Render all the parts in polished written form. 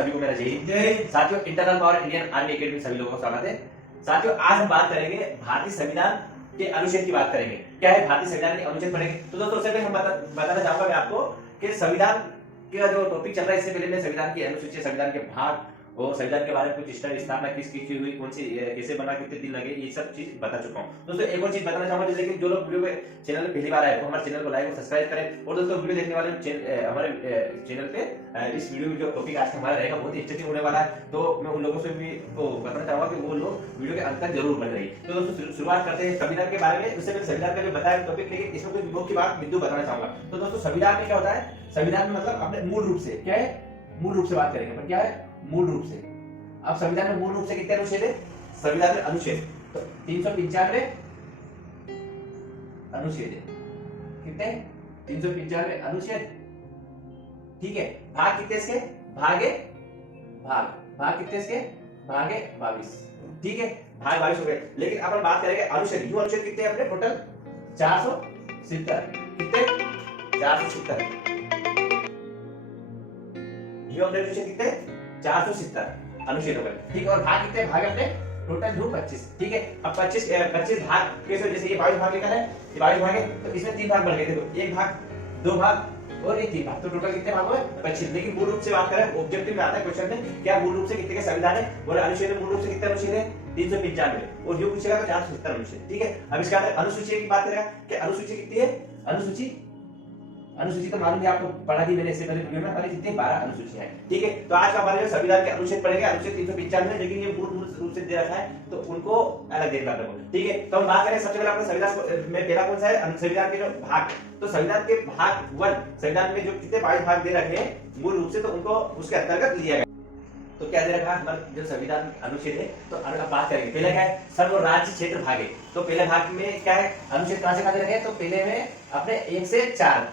सभी को मेरा जय हिंद। साथियों, internal power Indian army academy सभी लोगों को स्वागत है। साथियों, आज हम बात करेंगे भारतीय संविधान के अनुच्छेद की बात करेंगे। क्या है भारतीय संविधान के अनुच्छेद पढ़ेंगे। तो दोस्तों, उससे पहले हम बताना चाहूंगा मैं आपको कि संविधान का जो टॉपिक चल रहा है, इससे पहले मैं संविधान की अनुसूची, संविधान के भाग और संविधान के बारे में कुछ स्थापना किसकी की हुई, कौन सी कैसे बना, कितने दिन लगे, ये सब चीज बता चुका हूँ। दोस्तों, एक और चीज बताना चाहूंगा, लेकिन जो लोग वीडियो पे चैनल पे पहली बार आए तो हमारे चैनल को लाइक और सब्सक्राइब करें। और दोस्तों, वीडियो देखने वाले हमारे चैनल पे इस वीडियो में जो टॉपिक आज हमारा रहेगा बहुत ही इंटरेस्टिंग होने वाला है, तो मैं उन लोगों से भी तो बताना चाहूंगा कि वो लोग वीडियो के अंत तक जरूर बने रहिए। तो दोस्तों, शुरुआत करते हैं संविधान के बारे में। उससे पहले संविधान का जो बताया टॉपिक, लेकिन इसमें कुछ मुख्य बात बिंदु बताना चाहूंगा। तो दोस्तों, संविधान में क्या होता है, संविधान में मतलब अपने मूल रूप से क्या है, मूल रूप से बात करेंगे। पर क्या है मूल रूप से, अब संविधान में मूल रूप से कितने अनुच्छेद है, संविधान में अनुच्छेद तो 395 अनुच्छेद है। कितने 395 अनुच्छेद, ठीक है। भाग कितने इसके, भागे भाग कितने इसके, भागे 22, ठीक है। भाग 22 हो गए। लेकिन अपन बात करेंगे अनुच्छेद। यूं अनुच्छेद कितने अपने टोटल 470, कितने 470। यूं अपने अनुच्छेद कितने 470 अनुच्छेद हो गए, ठीक है। और भाग कितने, भाग अपने टोटल 25, ठीक है। अब 25 भाग कैसे, जैसे ये 22 भाग लिखा है, ये 22 भाग है, तो इसमें 3 भाग बढ़ गए थे, तो एक भाग, 2 भाग और ये 3 भाग, तो टोटल कितने भाग हुए 25। लेकिन मूल रूप से बात करें, ऑब्जेक्टिव में आता है क्वेश्चन में, क्या मूल रूप से कितने के संविधान है, और अनुच्छेद में मूल रूप से कितने अनुच्छेद है 395, और यूं पूछेगा तो 470 अनुच्छेद, ठीक है। अब इसके बाद अनुसूची की बात करेगा कि अनुसूची कितनी है, अनुसूची तो मालूम है आपको, पढ़ा दी मैंने इससे पहले वीडियो में, कितनी 12 अनुसूचियां हैं, ठीक है। तो आज का हमारे संविधान के अनुच्छेद पढ़ेंगे, अनुच्छेद 395, लेकिन ये मूल रूप से दे रखा है तो उनको अलग देखना पड़ेगा, ठीक है। तो हम बात करें सबसे पहले अपने संविधान में पहला कौन सा है, संविधान के जो भाग, तो संविधान के भाग 1, संविधान में जो कितने 22 भाग दे रखे हैं मूल रूप से, तो उनको उसके अंतर्गत लिया गया। तो क्या दे रखा है हमारा जो संविधान अनुच्छेद है, तो बात करेंगे। पहले क्या है, सर्व राज्य क्षेत्र भाग है। तो पहले भाग में क्या है, अनुच्छेद कहां से कहां दे रखे हैं, तो पहले में अपने 1 से 4,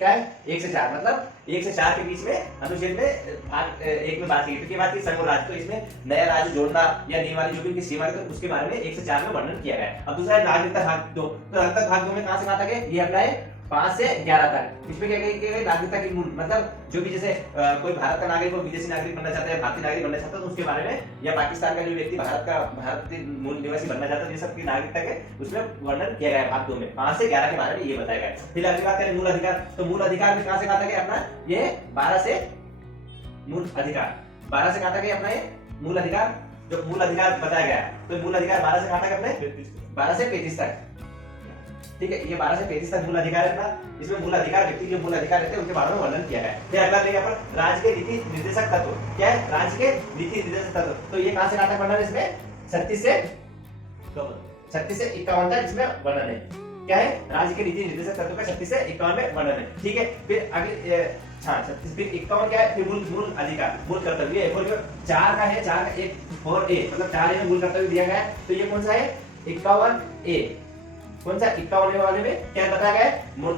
क्या है 1 से 4, मतलब 1 से 4 के बीच में अनुच्छेद में भाग 1 में बात की। तो बात की संघ राज्य, तो इसमें नया राज्य जोड़ना या नियम वाली जो भी उनकी सीमा है, तो उसके बारे में 1 से 4 में वर्णन किया गया है। अब दूसरा है नागरिकता भाग 2, तो नागरिकता भाग 2 में कहां से कहां तक है, ये अपना है 5 से 11 तक। इसमें क्या कहेंगे, नागरिकता की मूल, मतलब जो भी जैसे कोई भारत का नागरिक हो विदेशी नागरिक बनना चाहता है, भारतीय नागरिक बनना चाहता है, तो उसके बारे में, या पाकिस्तान का जो व्यक्ति भारतीय मूल निवासी बनना चाहता है, ये सब की नागरिकता के उसमें वर्णन किया गया है भाग 2 में। 5 से 11 के बारे में ये बताया गया है। फिर अगली बात करें मूल अधिकार, तो मूल अधिकार में कहां से कहां तक है अपना, ये 12 से मूल अधिकार, 12 से कहां तक है अपना ये मूल अधिकार, जो मूल अधिकार बताया गया है। तो मूल अधिकार 12 से कहां तक अपने 12 से 35 तक, ठीक है। ये 12 से 35 तक मूल अधिकार है अपना। इसमें मूल अधिकार व्यक्ति जो मूल अधिकार रहते हैं उनके बारे में वर्णन किया गया है। फिर अगला लेंगे अपन राज्य के नीति निर्देशक तत्व, क्या है राज्य के नीति निर्देशक तत्व, तो ये कहां से कहां तक वर्णन है, इसमें 36 से 51 तक इसमें वर्णन है, क्या है राज्य के नीति निर्देशक तत्व का 36 से 51 में वर्णन है, ठीक है। फिर अगले 36 फिर 51 क्या है, फिर मूल अधिकार, मूल कर्तव्य, 4 का है, 4 का 4A, मतलब 4A में मूल कर्तव्य दिया गया है। तो ये कौन सा है 51A, कौन सा 51 वाले में क्या बताया गया है, मूल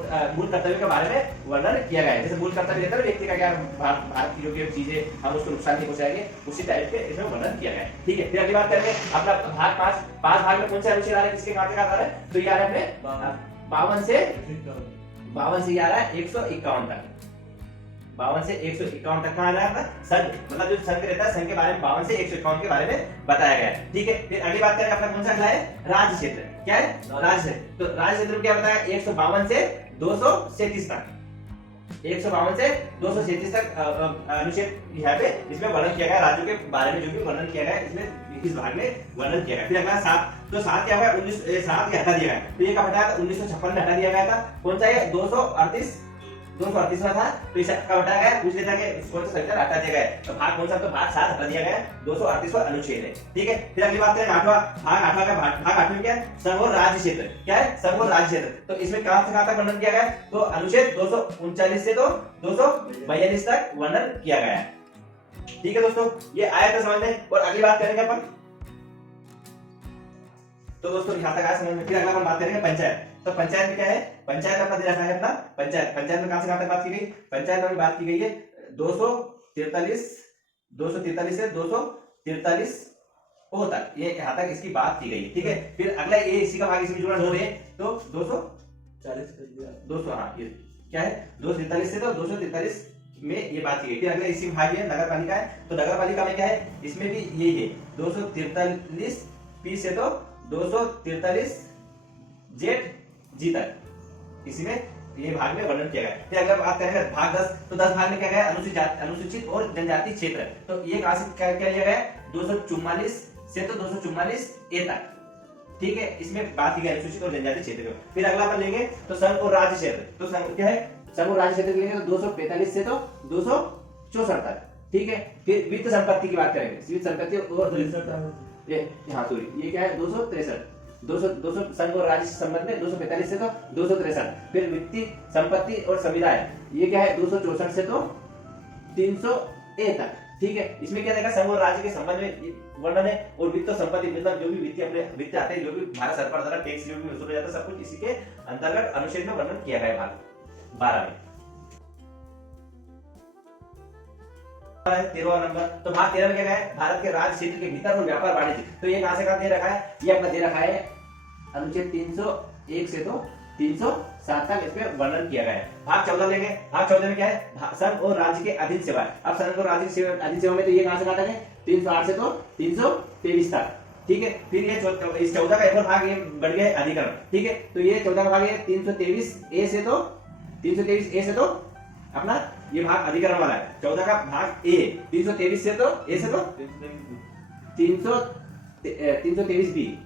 कर्तव्य के बारे में वर्णन किया गया है। जैसे मूल कर्तव्य रहता है व्यक्ति का, क्या भारत की जो भी चीजें हम उसको नुकसान नहीं पहुंचाएंगे, उसी टाइप के इसमें वर्णन किया गया है, ठीक है। फिर अगली बात करेंगे अपना भाग 5 भाग में कौन सा अनुच्छेद आ रहा है, किसके कहां से कहां आ रहा है, तो ये आ रहा है अपने 52 से ये आ रहा है 151 तक, 52 से 151 तक कहां आ रहा है अपना संघ, मतलब जो संघ रहता है, संघ के बारे में 52 से 151 के बारे में बताया गया है, ठीक है। फिर अगली बात करें अपना कौन सा अगला है, राज्य क्षेत्र, क्या है राज्य क्षेत्र। तो राज्य क्षेत्र में क्या बताया, 152 से 237 तक, 152 से 237 तक अनुच्छेद यहाँ पे इसमें वर्णन किया गया, राज्यों के बारे में जो भी वर्णन किया गया है इसमें इस भाग में वर्णन किया गया। फिर अगला 7, तो 7 क्या हुआ 7 हटा दिया गया, तो ये कब हटाया था 1956 में हटा दिया गया था। कौन सा है 238 था, तो इसे कब हटाया गया, पूछ लेता है कौन सा संविधान हटा दिया गया है, तो भाग कौन सा, तो भाग 7 हटा दिया गया, 238वां अनुच्छेद है, ठीक है। फिर अगली बात करें 8वां भाग, 8वां में क्या है संघ और राज्य क्षेत्र, क्या है संघ और राज्य क्षेत्र। तो इसमें कहां से कहां तक वर्णन किया गया है, तो अनुच्छेद 239 से तो 242 तक वर्णन किया गया है, ठीक है दोस्तों। ये आया था समझ में। और अगली बात करेंगे अपन, तो दोस्तों यहां तक आया समझ में। फिर अगला अपन बात करेंगे पंचायत, तो पंचायत में क्या है, पंचायत अपना दे रखा है अपना पंचायत में कहां से कहां तक बात की गई, पंचायत में बात की गई है 243 से 243 ओ तक, ये यहां तक इसकी बात की गई, ठीक है। फिर अगला ये इसी का भाग इसमें जुड़ा 9 है, तो 240 हाँ ये क्या है 243 से तो 243 में ये बात की गई। फिर अगला इसी भाग है नगर पालिका है, तो नगर पालिका में क्या है, इसमें भी यही है 243 पी से तो 243 जेड जी तक, इसी में ये भाग में वर्णन किया गया है। फिर अगर बात करेंगे भाग 10, तो 10 भाग में क्या गया, अनुसूचित और जनजाति क्षेत्र, तो ये कहां से क्या किया गया है 244 से तो 244 ए तक, ठीक है, इसमें बात की गई अनुसूचित और जनजाति क्षेत्र को। फिर अगला अपन लेंगे तो संघ और राज्य क्षेत्र, तो संघ क्या है, संघ और राज्य क्षेत्र लेंगे तो 245 से तो 264 तक, ठीक है। फिर वित्त संपत्ति की बात करेंगे, वित्त संपत्ति और ये हाँ सॉरी ये क्या है 263, 200 संघ और राज्य संबंध में 245 से तो 263। फिर वित्तीय संपत्ति और समुदाय ये क्या है 264 से तो 300 ए तक, ठीक है। इसमें क्या देखा, संघ और राज्य के संबंध में वर्णन है, और वित्त संपत्ति मतलब जो भी वित्तीय अपने वित्त आते हैं, जो भी भारत सरकार द्वारा टैक्स जो भी वसूला जाता है, सब कुछ इसी के अंतर्गत अनुच्छेद में वर्णन किया गया है भाग 12 में। 13वां नंबर, तो भाग 13 में क्या है, भारत के राज्य क्षेत्र के भीतर और व्यापार वाणिज्य, तो ये कहां से कहां दे रखा है, ये अपना दे रखा है अनुच्छेद 301 से तो 307 तक इसमें वर्णन किया गया है। भाग 14 लेंगे, भाग 14 में क्या है, संघ और राज्य के अधीन सेवा। अब संघ और राज्य के अधीन सेवा में तो ये कहां से कहां तक है 308 से तो 323 तक, ठीक है। फिर ये इस 14 का एक और भाग ये बढ़ गया है अधिकरण, ठीक है, तो ये 14 का भाग है 323 ए से तो 323 ए से तो अपना ये भाग अधिकरण वाला है, 14 का भाग ए 323 से तो ए से तो 323 बी,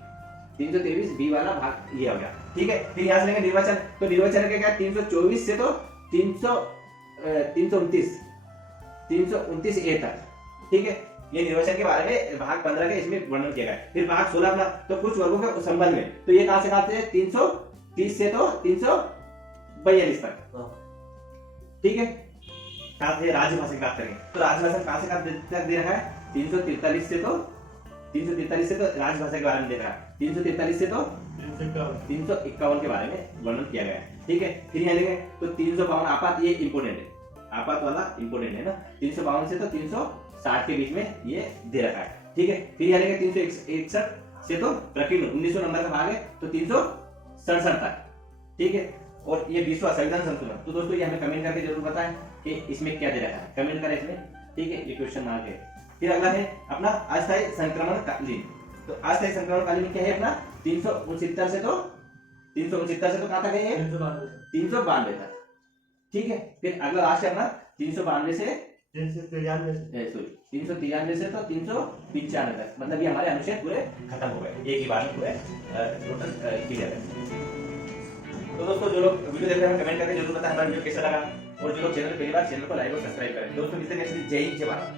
323 बी वाला भाग ये हो गया, ठीक है। फिर यहाँ से लेंगे निर्वाचन, तो निर्वाचन के क्या 324 से तो 329 ए तक, ठीक है। ये निर्वाचन के बारे में भाग 15 के इसमें वर्णन किया गया है। फिर भाग 16 अपना, तो कुछ वर्गों के संबंध में, तो ये कहां से कहां से 330 से तो 342 तक, ठीक है। कहां से राजभाषा की बात करेंगे, तो राजभाषा कहां से कहां तक दे रखा है 343 से तो 343 से तो राजभाषा के बारे में दे रहा है, 343 से तो 351 के बारे में वर्णन किया गया है, ठीक है। फिर यहाँ लेंगे तो 352 आपात, ये इंपोर्टेंट है, आपात वाला इंपोर्टेंट है ना, 352 से तो 360 के बीच में ये दे रखा है, ठीक है। फिर यहाँ लेंगे 361 से तो प्रकीर्ण 1900 नंबर का भाग है तो 367 तक, ठीक है। और ये 20वां संविधान संशोधन, तो दोस्तों ये हमें कमेंट करके जरूर बताएं कि इसमें क्या दे रखा है, कमेंट करें इसमें, ठीक है, ये क्वेश्चन मार्क है। फिर अगला है अपना अस्थायी संक्रमण कालीन, तो अस्थायी संक्रमण कालीन क्या है अपना 369 से तो 369 से तो कहां तक है ये 392 तक, ठीक है। फिर अगला लास्ट है अपना 392 से 393 से तो 395 तक, मतलब ये हमारे अनुच्छेद पूरे खत्म हो गए, एक ही बार में पूरे टोटल क्लियर है। तो दोस्तों जो लोग वीडियो देख रहे हैं कमेंट करके जरूर बताएं हमारा वीडियो कैसा लगा, और जो लोग चैनल पहली बार, चैनल को लाइक और सब्सक्राइब करें। दोस्तों मिलते हैं नेक्स्ट, जय हिंद जय भारत।